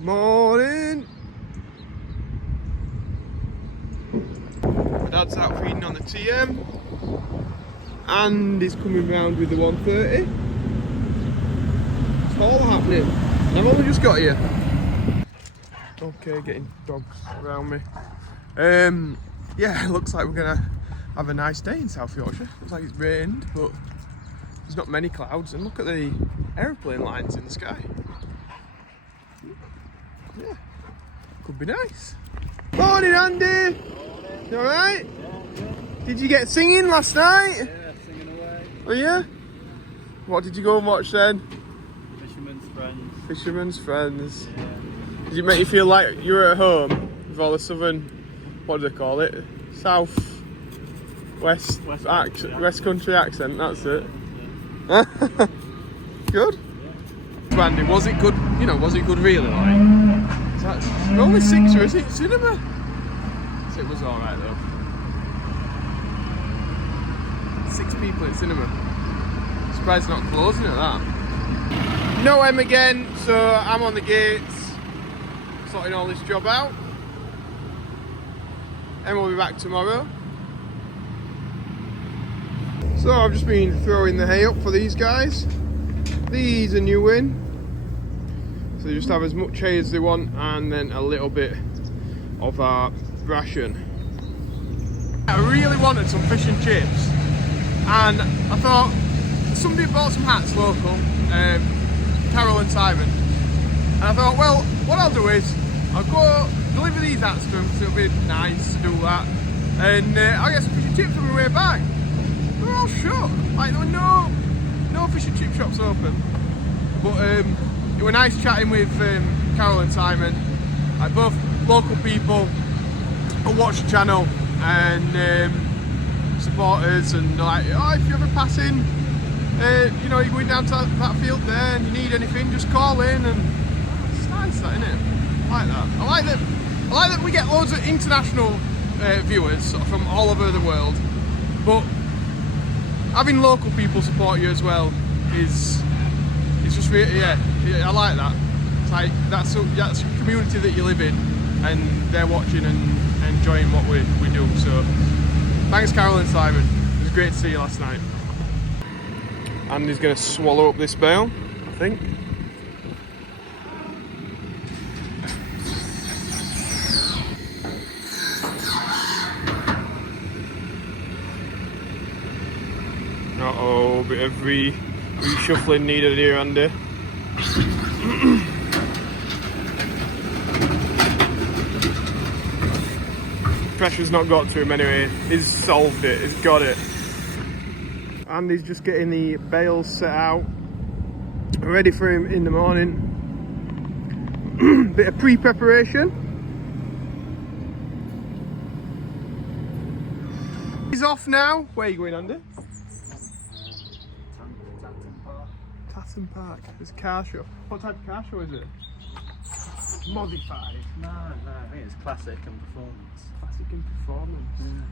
Morning. My dad's out feeding on the TM and he's coming round with the 130. It's all happening and I've only just got here. Okay, getting dogs around me. Yeah, it looks like we're gonna have a nice day in South Yorkshire. Looks like it's rained, but there's not many clouds, and look at the aeroplane lines in the sky. Yeah, could be nice. Morning, Andy. Morning. You alright? Yeah. Did you get singing last night? Yeah, singing away. Oh yeah? What did you go and watch then? Fisherman's Friends. Fisherman's Friends. Yeah. Did it make you feel like you were at home with all the southern, what do they call it? South, west country accent, that's it. Yeah. Good? Yeah. Andy, was it good, was it good really? We're only 6 hours in cinema. So it was alright though. 6 people in cinema. Surprised not closing at that. No M again, so I'm on the gates, sorting all this job out. Emma will be back tomorrow. So I've just been throwing the hay up for these guys. These are new in. So they just have as much hay as they want and then a little bit of our ration. I really wanted some fish and chips and I thought somebody bought some hats local, Carol and Simon, and I thought, well, what I'll do is I'll go deliver these hats to them because it'll be nice to do that, and I'll get some fish and chips on my way back. They were all shut, like there were no fish and chip shops open, but it was nice chatting with Carol and Simon, like both local people who watch the channel and supporters, and like, oh, if you're ever passing, you're going down to that field there and you need anything, just call in, and it's nice, that, isn't it? I like that. I like that we get loads of international viewers sort of from all over the world, but having local people support you as well is just really, yeah, I like that. It's like that's a community that you live in, and they're watching and enjoying what we do. So thanks, Carol and Simon. It was great to see you last night. Andy's going to swallow up this bale, I think. Uh-oh, bit of reshuffling needed here, Andy. Pressure's not got to him anyway. He's solved it, he's got it. Andy's just getting the bales set out, ready for him in the morning. Bit of pre-preparation. He's off now. Where are you going, Andy? Tatton Park. There's a car show. What type of car show is it? Modified. No, I think it's classic and performance. Classic and performance. Yeah.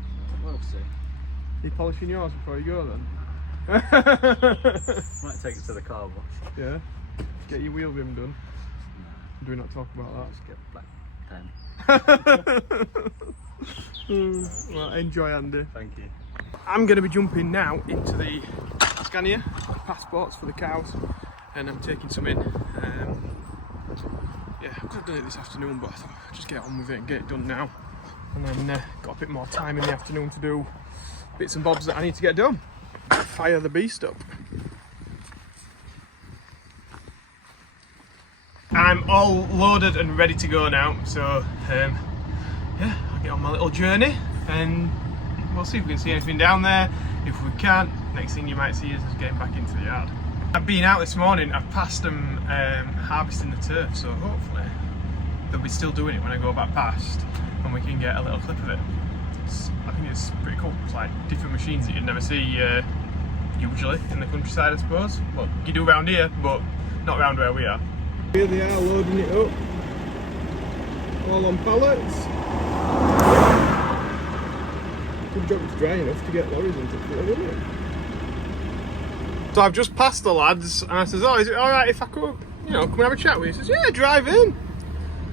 We'll see. Are you polishing yours before you go then? Might take it to the car wash. Yeah. Get your wheel rim done. Do we not talk about Just get black pen. Well, enjoy, Andy. Thank you. I'm going to be jumping now into the scanner, passports for the cows, and I'm taking some in. Yeah, I could have done it this afternoon, but I thought I'd just get on with it and get it done now. And then got a bit more time in the afternoon to do bits and bobs that I need to get done. Fire the beast up. I'm all loaded and ready to go now, so yeah, I'll get on my little journey and we'll see if we can see anything down there. If we can't, next thing you might see is getting back into the yard. I've been out this morning, I've passed them harvesting the turf, so hopefully they'll be still doing it when I go back past and we can get a little clip of it. I think it's pretty cool. It's like different machines that you'd never see usually in the countryside, I suppose. Well, you do around here, but not around where we are. Here they are loading it up, all on pallets. Good job it's dry enough to get lorries into it, isn't it? So I've just passed the lads and I says, oh, is it alright if I come, come and have a chat with you? He says, yeah, drive in.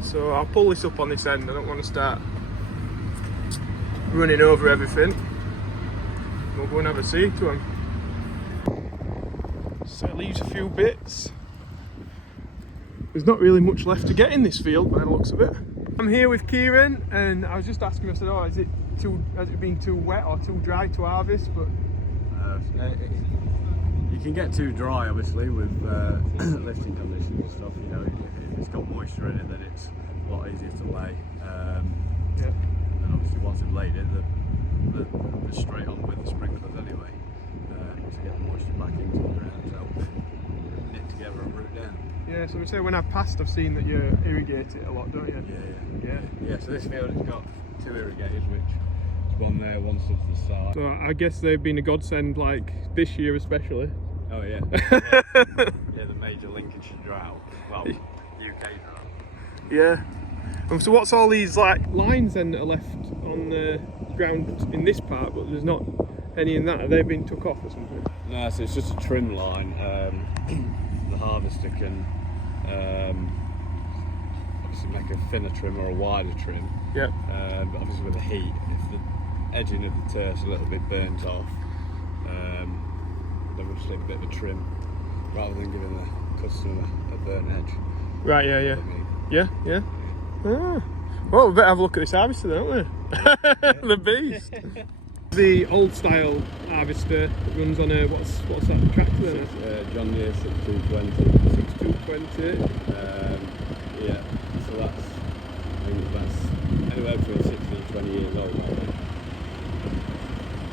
So I'll pull this up on this end. I don't want to start running over everything. We'll go and have a see to them. So it leaves a few bits. There's not really much left to get in this field by the looks of it. I'm here with Kieran, and I was just asking him, I said, oh, has it been too wet or too dry to harvest? But you can get too dry, obviously, with lifting conditions and stuff. You know, if it's got moisture in it, then it's a lot easier to lay. yeah. And obviously, once you've laid it, they're straight on with the sprinklers anyway, to get the moisture back into the ground, to help knit together and root down. Yeah, so we say when I've passed, I've seen that you irrigate it a lot, don't you? Yeah. So this field has got 2 irrigators, which is one there, one to the side. So I guess they've been a godsend, like this year especially. Oh yeah. Yeah, the major Lincolnshire drought. Well, UK drought. Yeah. And so what's all these like lines then that are left on the ground in this part, but there's not any in that? Have they been took off or something? No, so it's just a trim line. The harvester can obviously make a thinner trim or a wider trim. Yeah. But obviously with the heat, if the edging of the turf's a little bit burnt off, then we'll just take a bit of a trim rather than giving the customer a burnt edge. Right, yeah. I mean. Yeah. Ah. Well, we better have a look at this harvester then, don't we? The beast. The old style harvester that runs on a, what's that tractor then? John Deere 6220. 6220. Yeah, so that's, I think that's anywhere between 60 and 20 years old.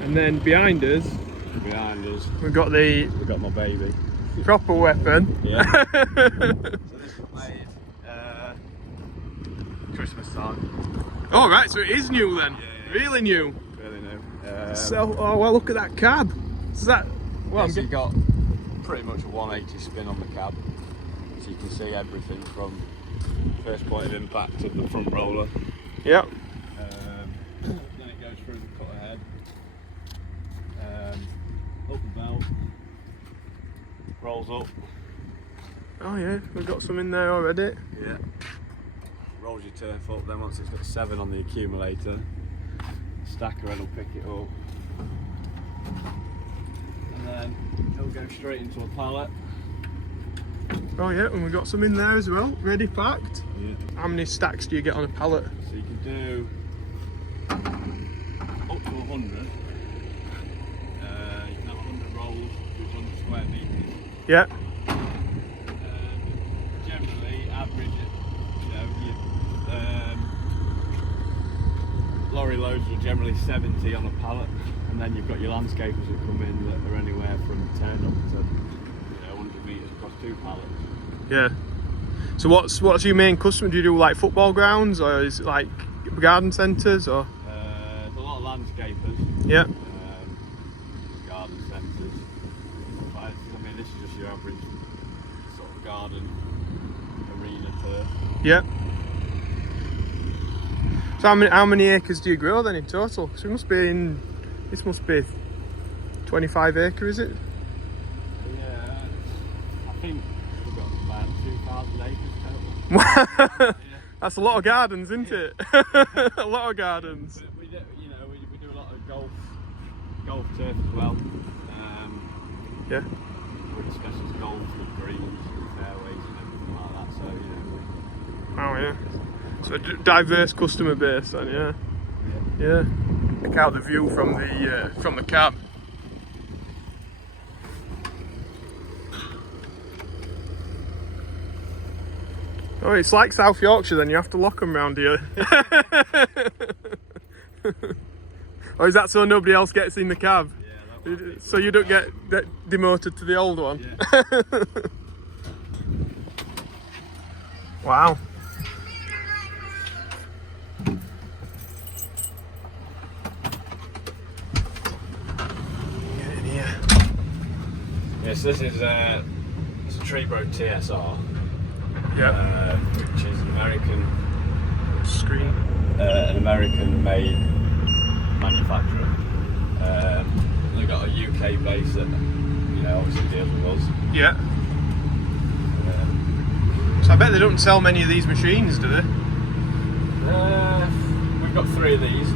And then behind us, we've got my baby. proper weapon. Yeah. So this was made Christmas time. Oh right, so it is new then. Yeah. Really new. Really new. So, oh well, look at that cab. Is that? Well, so you got pretty much a 180 spin on the cab, so you can see everything from first point of impact to the front roller. Yep. Then it goes through the cut ahead, up the belt, rolls up. Oh yeah, we've got some in there already. Yeah. Rolls your turf up. Then once it's got 7 on the accumulator, stacker head will pick it up, and then it'll go straight into a pallet. Oh yeah, and we've got some in there as well, ready packed. Yeah. How many stacks do you get on a pallet? So you can do up to 100. You can have 100 rolls, which 100 square metres. Yeah. Generally, average, lorry loads are generally 70 on a pallet, and then you've got your landscapers that come in that are anywhere from 10 up to 100 metres across 2 pallets. Yeah. So what's your main customer? Do you do like football grounds, or is it like garden centres, or? There's a lot of landscapers. Yeah. Garden centres. But I mean, this is just your average sort of garden arena turf. Yeah. So how many acres do you grow then in total? So it must be this must be 25 acre, is it? Yeah, I think we've got about 2,000 acres total. That's a lot of gardens, isn't it? A lot of gardens. But we do, we do a lot of golf turf as well. Yeah. We discuss golf with greens and fairways and everything like that. So Oh yeah. So a diverse customer base then, yeah. Yeah. Check out the view from the cab. Oh, it's like South Yorkshire then, you have to lock them round here. Or is that so nobody else gets in the cab? Yeah, So you don't get demoted to the old one? Yeah. Wow. Get in here. Yes, this is it's a Treebro TSR. Yeah. Which is an American-made manufacturer. They've got a UK base that, obviously deals with us. Yeah. So I bet they don't sell many of these machines, do they? We've got 3 of these.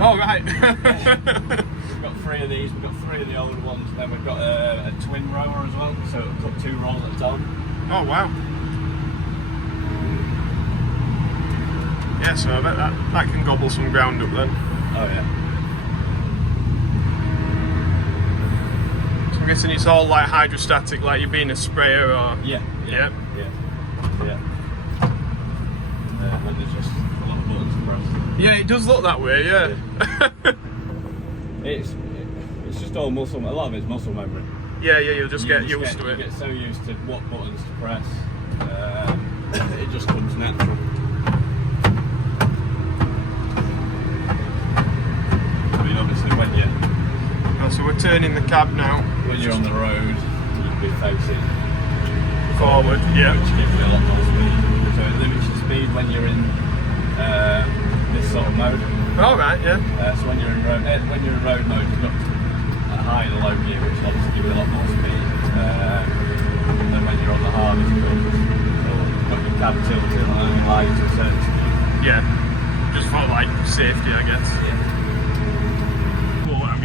Oh, right. We've got 3 of these. We've got 3 of the older ones. Then we've got a twin rower as well, so it'll cut 2 rolls at a time. Oh, wow. Yeah, so I bet that can gobble some ground up then. Oh yeah. So I'm guessing it's all like hydrostatic, like you're being a sprayer or... Yeah. And then there's just a lot of buttons to press. Yeah, it does look that way, yeah. It's just all muscle. A lot of it's muscle memory. Yeah, you'll just get used to it. You get so used to what buttons to press, it just comes natural. I mean, obviously, So we're turning the cab now. when you're on the road, you'll be facing Forward, yeah. which gives you a lot more speed. So it limits your speed when you're in this sort of mode. All right, yeah. So when you're in road mode, you've got a high and a low gear, which will obviously give you a lot more speed. And then when you're on the hardest gear, you've got your cab tilted and only allow you to a certain speed. Yeah. Just for like safety, I guess. Yeah. Cool, what I'm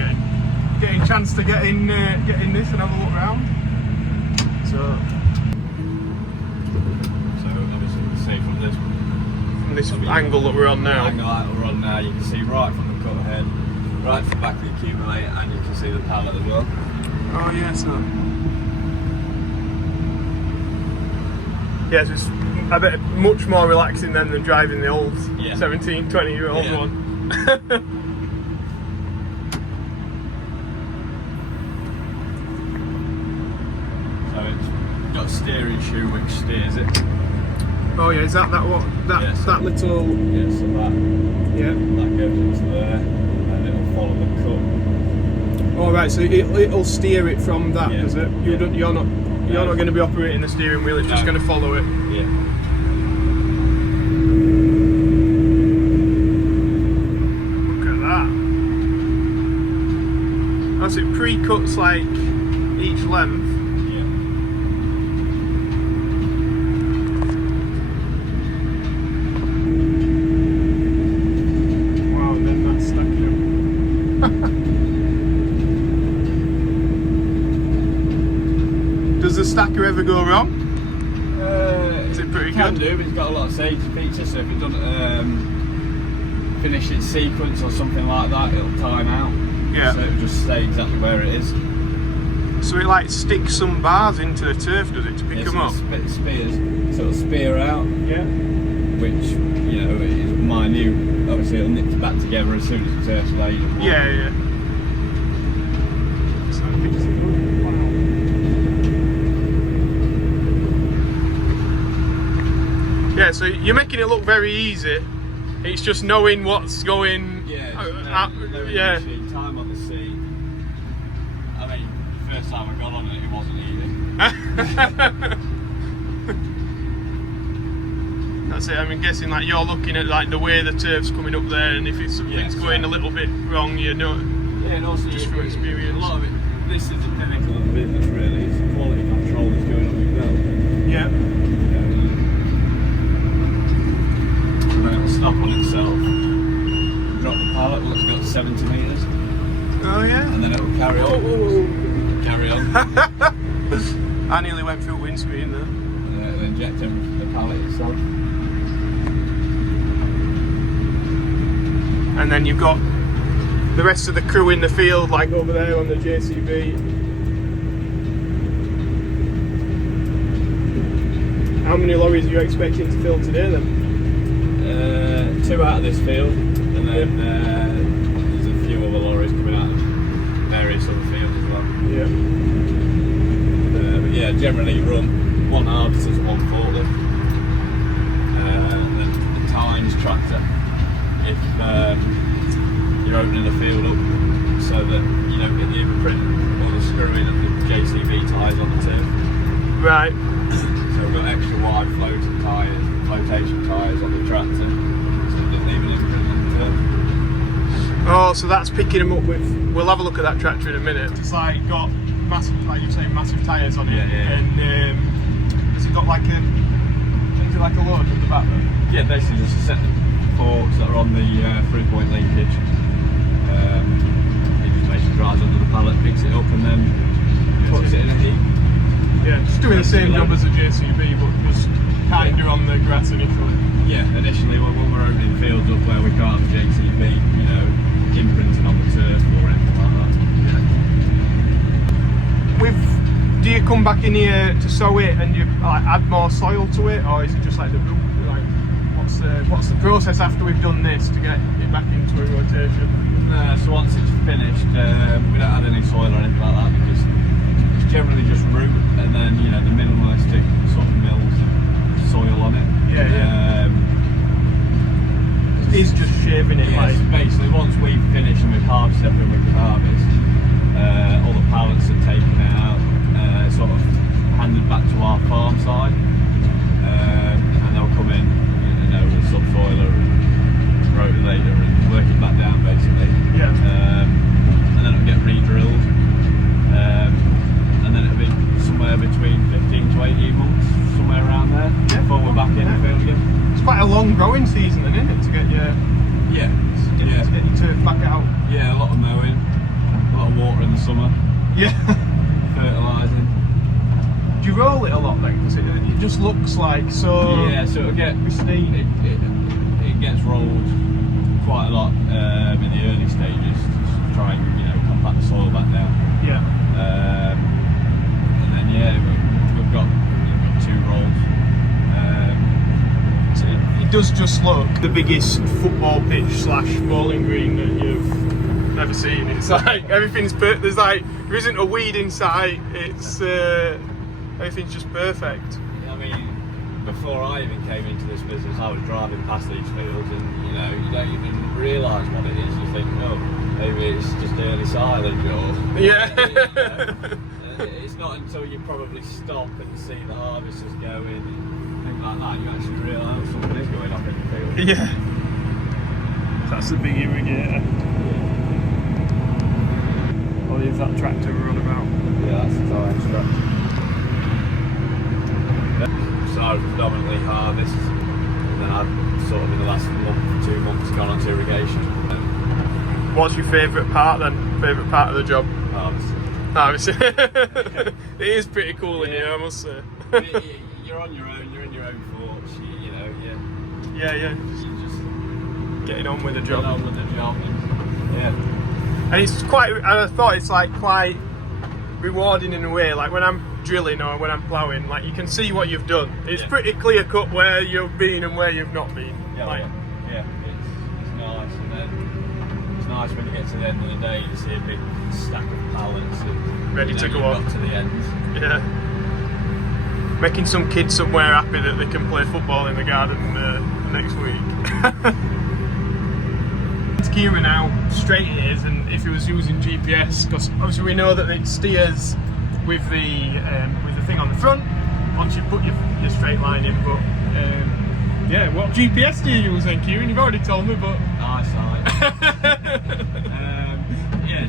getting a chance to get in this and have a look around. So obviously you can see from this angle that we're on now. angle that we're on now, you can see right from the cut head, right to the back of the accumulator, and you can see the pallet as well. Oh yeah, so yeah, so it's I bet much more relaxing then than driving the old 17, 20-year-old one. So it's got a steering shoe which steers it. Oh yeah, is that what that Yeah, so that little Yeah, so that goes into there, and it'll follow the cut. Oh right, so it'll steer it from that, Yeah. does it? You're not going to be operating the steering wheel. It's just going to follow it. Yeah. Look at that. Oh, so it pre-cuts like each length. Yeah. Wow, and then that's stacking up. Does the stacker ever go wrong? Is it pretty Can good? do, but it's got a lot of safety features, so if it doesn't finish its sequence or something like that, it'll time out. Yeah. So it'll just stay exactly where it is. So it like sticks some bars into the turf, does it, to pick them up? It spears, so it'll spear out, Yeah. which, you know, is minute. Obviously it'll nip back together as soon as the turf's laid. Yeah. So it picks it up. Wow. Yeah, so you're making it look very easy. It's just knowing what's going. Yeah. Time on the seat. I mean, the first time I got on it, it wasn't easy. That's it. I'm guessing like you're looking at like the way the turf's coming up there, and if something's going a little bit wrong, you know. Yeah, and also just from experience. A lot of it. This is the pinnacle of the business, really. It's the quality control that's going on with that. Yeah. And then it'll stop on itself. Drop the pallet. Well, it's got 70 metres. Oh yeah. And then it will carry on. Carry on. I nearly went through windscreen there. And then it'll inject the pallet itself. And then you've got the rest of the crew in the field, like over there on the JCB. How many lorries are you expecting to fill today then? 2 out of this field, and then there's a few other lorries coming out of various other fields as well. Yeah. But yeah, generally you run 1 harvester to 1 forklift. And then the tines tractor, if you're opening the field up so that you don't get the imprint or the screwing of the JCB tyres on the tip. Right. So we've got extra wide flotation tyres on the tractor, so it doesn't even imprint on the tip. Oh, so that's picking them up with. We'll have a look at that tractor in a minute. It's like got massive, like you're saying, massive tyres on it. Yeah. And has it got like a it like a load at the back then? Yeah, basically just a set of forks that are on the 3-point linkage. It just basically drives under the pallet, picks it up, and then puts it in a heap. Yeah, just doing the same job as a JCB, but just kind of on the grass initially. Yeah, initially when we're opening fields up where we can't have JCB, you know, imprinting on the turf or anything like that. Do you come back in here to sow it and you like add more soil to it, or is it just like the root? Like, what's the process after we've done this to get it back into a rotation? So once it's finished, we don't add any soil or anything like that because it's generally just root, and then you know the minimalistic sort of mills soil on it. It's just shaving it. Yeah, like basically once we've finished and we've harvested everything we can harvest, all the pallets are taken out, sort of handed back to our farm side, and they'll come in, you know, with subsoiler and rotulator and work it back down basically. Yeah. And then it'll get re-drilled, and then it'll be somewhere between 15 to 18 months, somewhere around there, before we're back in the field again. It's quite a long growing season then, isn't it, to get your to get your turf back out? Yeah, a lot of mowing, a lot of water in the summer. Yeah. Fertilising. Do you roll it a lot then? Because it just looks like so. Yeah, so it'll get pristine. It gets rolled quite a lot in the early stages to try and compact the soil back down. Yeah. And then we've got 2 rolls. It does just look the biggest football pitch / bowling green that you've ever seen. It's like everything's there's like there isn't a weed in sight. It's everything's just perfect. I mean, before I even came into this business, I was driving past these fields, and you don't even realise what it is. You think, oh, maybe it's just early silage, or it's not until you probably stop and see the harvesters go in and things like that you actually realise something is going on in the field. Yeah. That's the big irrigator. Or is that tractor we're on about? Yeah, that's the time tractor. So I've predominantly harvest, and then I've sort of in the last month, 2 months gone on to irrigation. What's your favourite part then? Favourite part of the job? Harvesting. It is pretty cool in here, I must say. You're on your own, you're in your own forks, Yeah. you're just Getting on with the job. getting on with the job. And, And it's quite, I thought it's like quite rewarding in a way, like when I'm drilling or when I'm ploughing, like you can see what you've done. It's pretty clear cut where you've been and where you've not been. It's nice, and then it's nice when you get to the end of the day, you see a big stack of pallets and Ready to go you've on. got to the end. Yeah. Making some kids somewhere happy that they can play football in the garden next week. It's Kieran how straight it is, and if he was using GPS, because obviously we know that it steers with the thing on the front once you put your straight line in. But what GPS do you use then, Kieran? You've already told me, but Eyesight.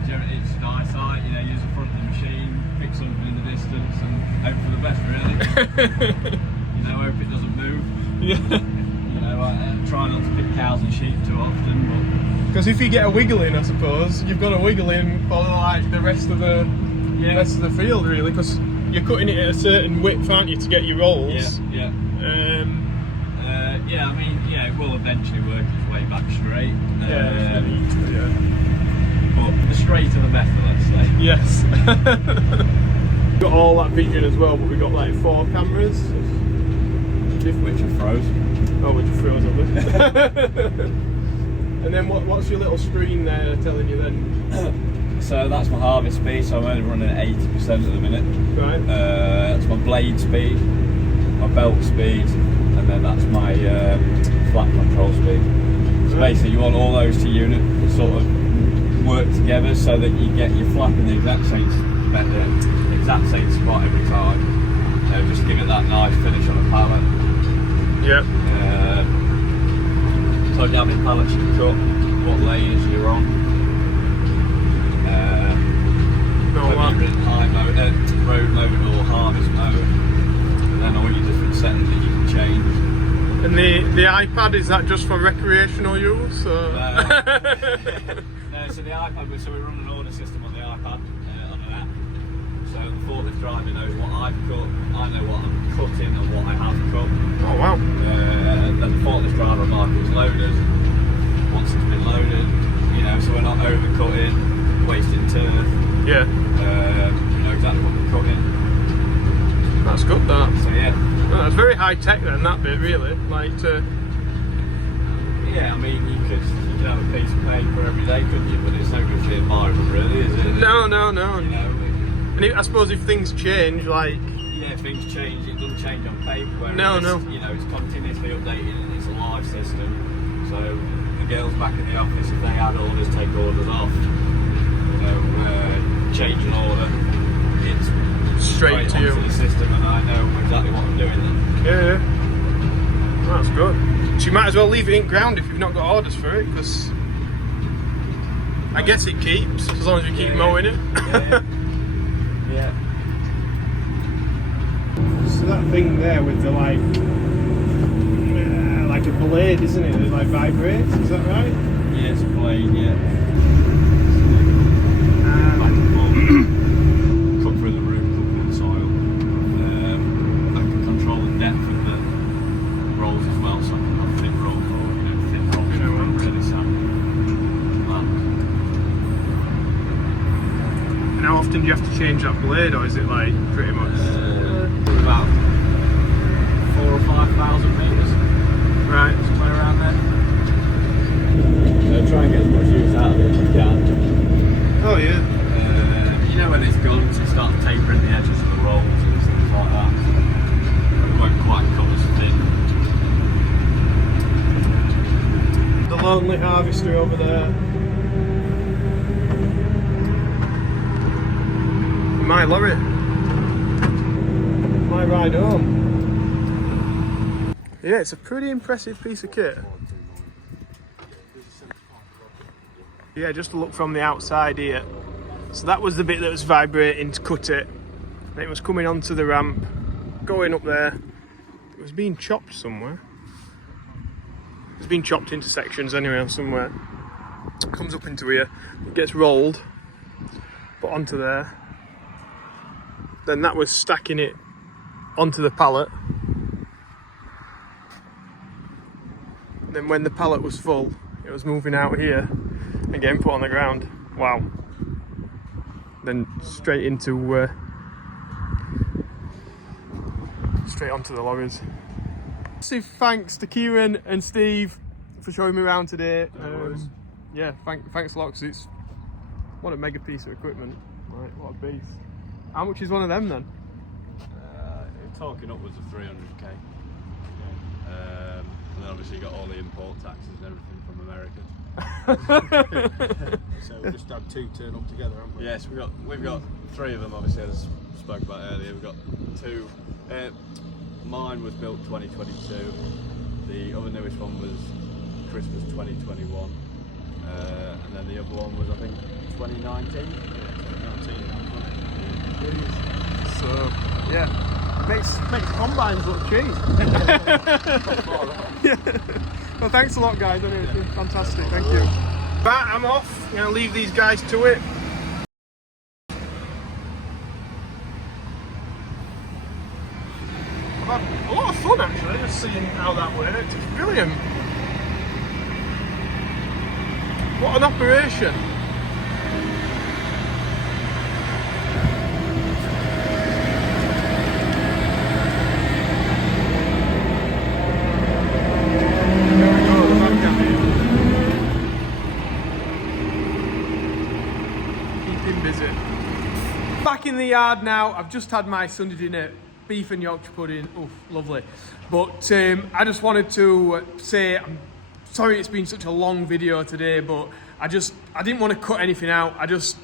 Generally it's eyesight. Use the front of the machine, pick something in the distance, and hope for the best, really. Hope it doesn't move. yeah. Try not to pick cows and sheep too often, but Because if you get a wiggle in, I suppose you've got a wiggle in for like the rest of the field, really, because you're cutting it at a certain width, aren't you, to get your rolls? Yeah. It will eventually work its way back straight. But the straighter the better, let's say. Yes. Got all that vision as well, but we got like 4 cameras. Which are frozen. Oh, which are frozen. And then what's your little screen there telling you then? So that's my harvest speed, so I'm only running at 80% at the minute. Right. That's my blade speed, my belt speed, and then that's my flat control speed. So basically you want all those to sort of work together so that you get your flap in the exact same spot every time. Just give it that nice finish on a pallet. Yep. Told you how many pallets you cut, what layers you're on. Whether you're in high mode, road mode or harvest mode. And then all your different settings that you can change. And the iPad, is that just for recreational use? Or? No, so the iPad, so we run an order system on the iPad, on an app. So the forklift driver knows what I've cut, I know what I'm cutting and what I have cut. Oh wow. Then the forklift driver markers loaded, once it's been loaded, you know, so we're not overcutting, wasting turf. Yeah. We know exactly what we're cutting. That's good, that. So yeah. Well, that's very high tech then, that bit, really. Like to... Yeah, I mean, you could have a piece of paper every day, couldn't you? But it's no good for the environment, really, is it? No. You know, And I suppose if things change, like... yeah, if things change, it doesn't change on paper. Whereas No. You know, it's continuously updated and it's a live system. So the girls back in the office, if they had orders, take orders off. You know, change an order, it's Straight to you. onto the system, and I know exactly what I'm doing then. Yeah. Well, that's good. So you might as well leave it in ground if you've not got orders for it, because I guess it keeps, as long as you keep mowing it. Yeah. So that thing there with the like a blade, isn't it? That like vibrates, is that right? Yeah, it's a blade, yeah. Cut through the root, cut through the soil. I can control the depth of the rolls as well, so I can have thin rolls or thin rolls, really sand. And how often do you have to change that blade, or is it like pretty much? About 4,000 or 5,000 metres. Right. Somewhere around there. Try and get as much use out of it as you can. Oh yeah. You know when it's gone, you start tapering the edges of the rolls and things like that. It won't quite cut as thin. The lonely harvester over there. My lorry. My ride home. Yeah, it's a pretty impressive piece of kit. Yeah, just to look from the outside here. So that was the bit that was vibrating to cut it. And it was coming onto the ramp, going up there. It was being chopped somewhere. It's been chopped into sections anyway, somewhere. It comes up into here, it gets rolled, put onto there. Then that was stacking it onto the pallet. Then when the pallet was full, it was moving out here and getting put on the ground. Wow. Then straight into straight onto the lorries. Massive thanks to Kieran and Steve for showing me around today. Yeah, thanks a lot, because it's what a mega piece of equipment. Right, what a beast. How much is one of them then? Talking upwards of 300k. And then obviously you got all the import taxes and everything from America. So we just had two turn up together, haven't we? Yes, we've got three of them, obviously, as I spoke about earlier. We've got two. Mine was built 2022. The other newest one was Christmas 2021. And then the other one was, I think, 2019. Yeah, 2019. So yeah, makes combines look cheap. Yeah. Well, thanks a lot, guys. Anyway, it's been fantastic. Thank you. Right, I'm off. I'm gonna leave these guys to it. I've had a lot of fun actually, just seeing how that worked. It's brilliant. What an operation. Back in the yard now. I've just had my Sunday dinner, beef and Yorkshire pudding. Oof, lovely. But I just wanted to say I'm sorry it's been such a long video today, but I didn't want to cut anything out. I just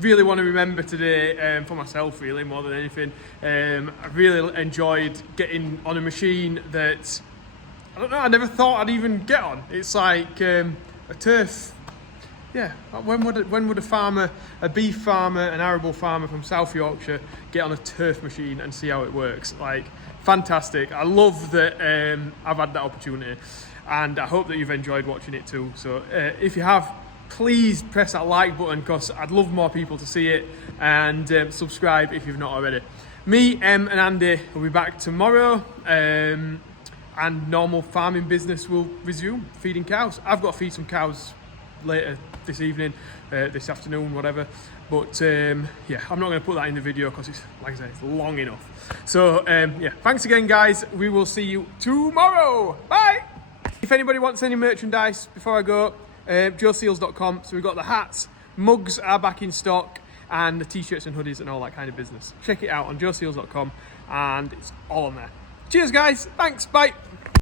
really want to remember today for myself, really, more than anything. I really enjoyed getting on a machine that I don't know, I never thought I'd even get on. It's like a turf. Yeah, when would a farmer, a beef farmer, an arable farmer from South Yorkshire get on a turf machine and see how it works? Like, fantastic. I love that I've had that opportunity, and I hope that you've enjoyed watching it too. So if you have, please press that like button, because I'd love more people to see it, and subscribe if you've not already. Me, and Andy will be back tomorrow, and normal farming business will resume, feeding cows. I've got to feed some cows later this evening, this afternoon, whatever. But yeah, I'm not going to put that in the video because it's, like I said, it's long enough. So yeah, thanks again, guys. We will see you tomorrow. Bye. If anybody wants any merchandise before I go, joeseals.com. So we've got the hats, mugs are back in stock, and the t-shirts and hoodies and all that kind of business. Check it out on joeseals.com, and it's all on there. Cheers, guys. Thanks. Bye.